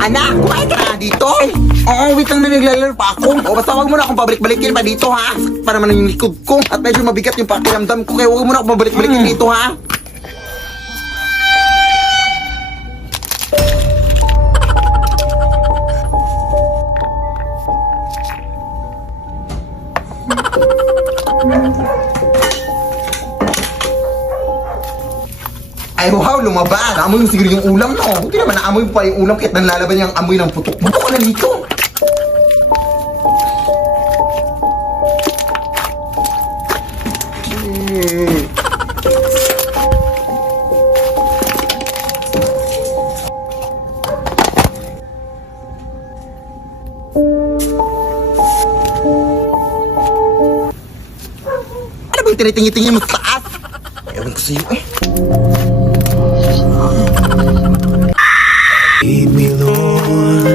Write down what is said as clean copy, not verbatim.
Anak, kumain ka na dito? Oo, wait lang na naglalaro pa ako. O basta wag mo na akong pabalik-balikin pa dito ha. Para naman yung likod ko. At medyo mabigat yung pakiramdam ko. Kaya wag mo na akong pabalik-balikin dito ha. Ay wow, lumabas. Amoy mo siguro yung ulam, no? Buti naman naamoy mo pa yung ulam kahit nanlalaban yung amoy ng putok. Buto ka na dito. Ano ba yung tinitingi-tingi mo sa taas? Ewan ko sa'yo eh. Lead me, Lord.